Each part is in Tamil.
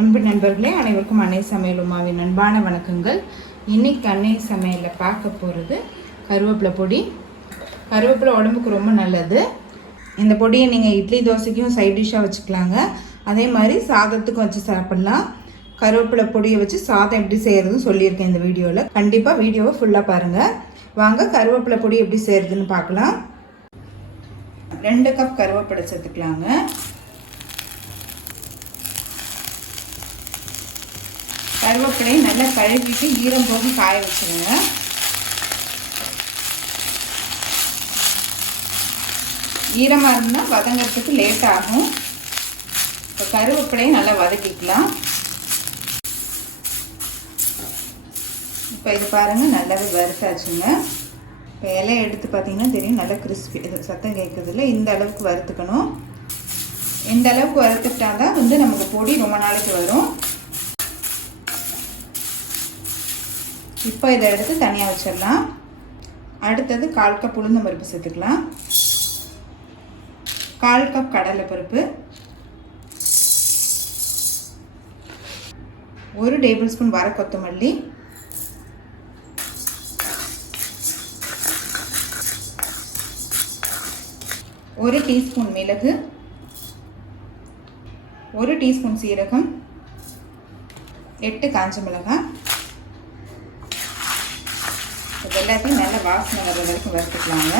அன்பு நண்பர்களே, அனைவருக்கும் அன்னை சமையல் உமாவின் அன்பான வணக்கங்கள். இன்றைக்கி அன்னை சமையலில் பார்க்க போகிறது கருவேப்பிலை பொடி. கருவேப்பிலை உடம்புக்கு ரொம்ப நல்லது. இந்த பொடியை நீங்கள் இட்லி தோசைக்கும் சைட் டிஷ்ஷாக வச்சுக்கலாங்க. அதே மாதிரி சாதத்துக்கும் வச்சு சாப்பிட்லாம். கருவேப்பிலை பொடியை வச்சு சாதம் எப்படி செய்கிறதுன்னு சொல்லியிருக்கேன் இந்த வீடியோவில். கண்டிப்பாக வீடியோவை ஃபுல்லாக பாருங்கள். வாங்க கருவேப்பிலை பொடி எப்படி செய்கிறதுன்னு பார்க்கலாம். 2 கப் கருவேப்பிலை சேர்த்துக்கலாங்க. கருவேப்பிலையை நல்லா கழுவிட்டு ஈரம் போக காய வச்சுருங்க. ஈரமாக இருந்தால் வதங்கிறதுக்கு லேட் ஆகும். இப்போ கருவேப்பிலையை நல்லா வதக்கிக்கலாம். இப்போ இது பாருங்கள், நல்லாவே வறுத்தாச்சுங்க. இப்போ இலையை எடுத்து பார்த்தீங்கன்னா தெரியும், நல்லா கிறிஸ்பி. இது சத்தம் கேட்குறதுல இந்த அளவுக்கு வறுத்துக்கணும். இந்த அளவுக்கு வறுத்துக்கிட்டா தான் நமக்கு பொடி ரொம்ப நாளைக்கு வரும். இப்போ இதை எடுத்து தனியாக வச்சிடலாம். அடுத்தது 1/4 கப் உளுந்தம் பருப்பு சேர்த்துக்கலாம். 1/4 கப் கடலை பருப்பு, 1 டேபிள் ஸ்பூன் வர கொத்தமல்லி, 1 டீஸ்பூன் மிளகு, 1 டீஸ்பூன் சீரகம், 8 காஞ்ச மிளகாய். இது எல்லாத்தையும் நல்லா வாசனை வர வரைக்கும் வறுத்துக்கலாங்க.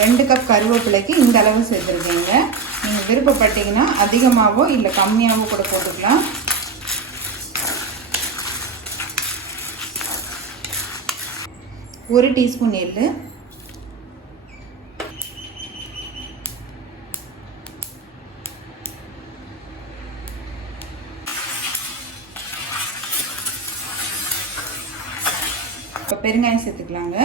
ரெண்டு கப் கருவேப்பிலைக்கு இந்த அளவு சேர்த்துருக்கீங்க. நீங்கள் விருப்பப்பட்டீங்கன்னா அதிகமாகவோ இல்லை கம்மியாகவோ கூட போட்டுக்கலாம். ஒரு டீஸ்பூன் எள்ளு, இப்போ பெருங்காயம் சேர்த்துக்கலாங்க.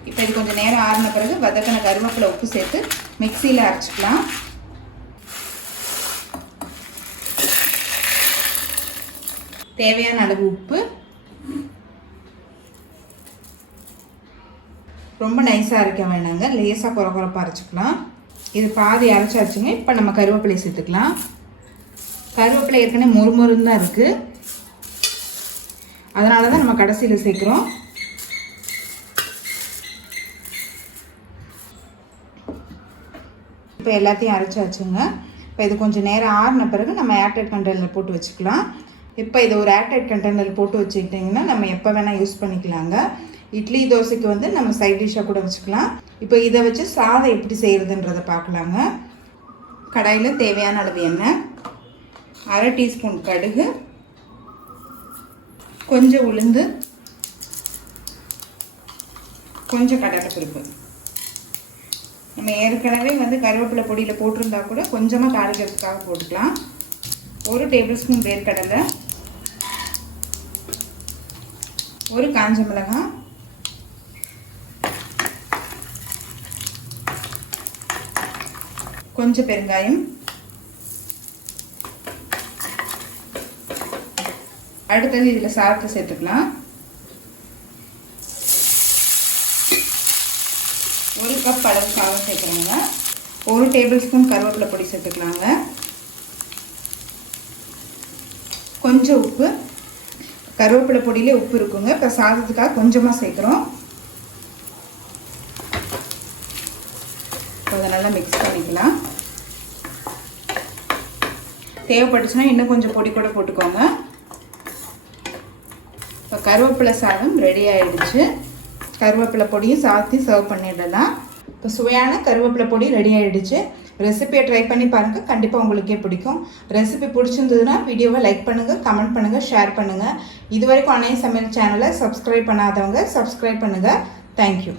இப்போ இது கொஞ்சம் நேரம் ஆறின பிறகு வதக்கின கருவேப்பிலை உப்பு சேர்த்து மிக்சியில் அரைச்சிக்கலாம். தேவையான அளவு உப்பு. ரொம்ப நைஸாக அரைக்க வேணாங்க, லேசாக குறப்பாக அரைச்சிக்கலாம். இது பாதி அரைச்சாச்சுங்க. இப்போ நம்ம கருவேப்பிலை சேர்த்துக்கலாம். கருவேப்பிலை ஏற்கனவே மொறுமொறுன்னு தான் இருக்குது, அதனால தான் நம்ம கடைசியில் சேர்க்குறோம். இப்போ எல்லாத்தையும் அரைச்சாச்சுங்க. இப்போ இது கொஞ்சம் நேரம் ஆறின பிறகு நம்ம ஏர்டைட் கண்டெய்னரில் போட்டு வச்சுக்கலாம். இப்போ இதை ஒரு ஏர்டைட் கண்டெய்னரில் போட்டு வச்சுக்கிட்டிங்கன்னா நம்ம எப்போ வேணால் யூஸ் பண்ணிக்கலாங்க. இட்லி தோசைக்கு நம்ம சைட் டிஷ்ஷாக கூட வச்சுக்கலாம். இப்போ இதை வச்சு சாதம் எப்படி செய்கிறதுன்றதை பார்க்கலாங்க. கடாயில் தேவையான அளவு எண்ணெய், 1/2 டீஸ்பூன் கடுகு, கொஞ்சம் உளுந்து, கொஞ்சம் கடலைப்பருப்பு. நம்ம ஏற்கனவே கருவேப்பிலை பொடியில் போட்டிருந்தா கூட கொஞ்சமாக தாளிக்கிறதுக்காக போட்டுக்கலாம். 1 டேபிள் ஸ்பூன் வேர்க்கடலை, 1 காஞ்ச மிளகாய், கொஞ்சம் பெருங்காயம், அடுத்தது இதில் சாதத்தை சேர்த்துக்கலாம். 1 கப் அளவு சாதம் சேர்க்குறோங்க. 1 டேபிள் ஸ்பூன் கருவேப்பிலை பொடி சேர்த்துக்கலாங்க. கொஞ்சம் உப்பு. கருவேப்பிலை பொடியிலே உப்பு இருக்குங்க, இப்போ சாதத்துக்காக கொஞ்சமாக சேர்க்குறோம். அதை நல்லா மிக்ஸ் பண்ணிக்கலாம். தேவைப்பட்டுச்சுன்னா இன்னும் கொஞ்சம் பொடி கூட போட்டுக்கோங்க. இப்போ கருவேப்பிலை சாதம் ரெடி ஆகிடுச்சு. கருவேப்பிலை பொடியும் சாதத்தையும் சர்வ் பண்ணிடலாம். இப்போ சுவையான கருவேப்பிலை பொடி ரெடி ஆகிடுச்சு. ரெசிபியை ட்ரை பண்ணி பாருங்கள், கண்டிப்பாக உங்களுக்கே பிடிக்கும். ரெசிபி பிடிச்சிருந்ததுன்னா வீடியோவை லைக் பண்ணுங்கள், கமெண்ட் பண்ணுங்கள், ஷேர் பண்ணுங்கள். இது வரைக்கும் அன்னை சமையல் சேனலை சப்ஸ்கிரைப் பண்ணாதவங்க சப்ஸ்கிரைப் பண்ணுங்கள். தேங்க்யூ.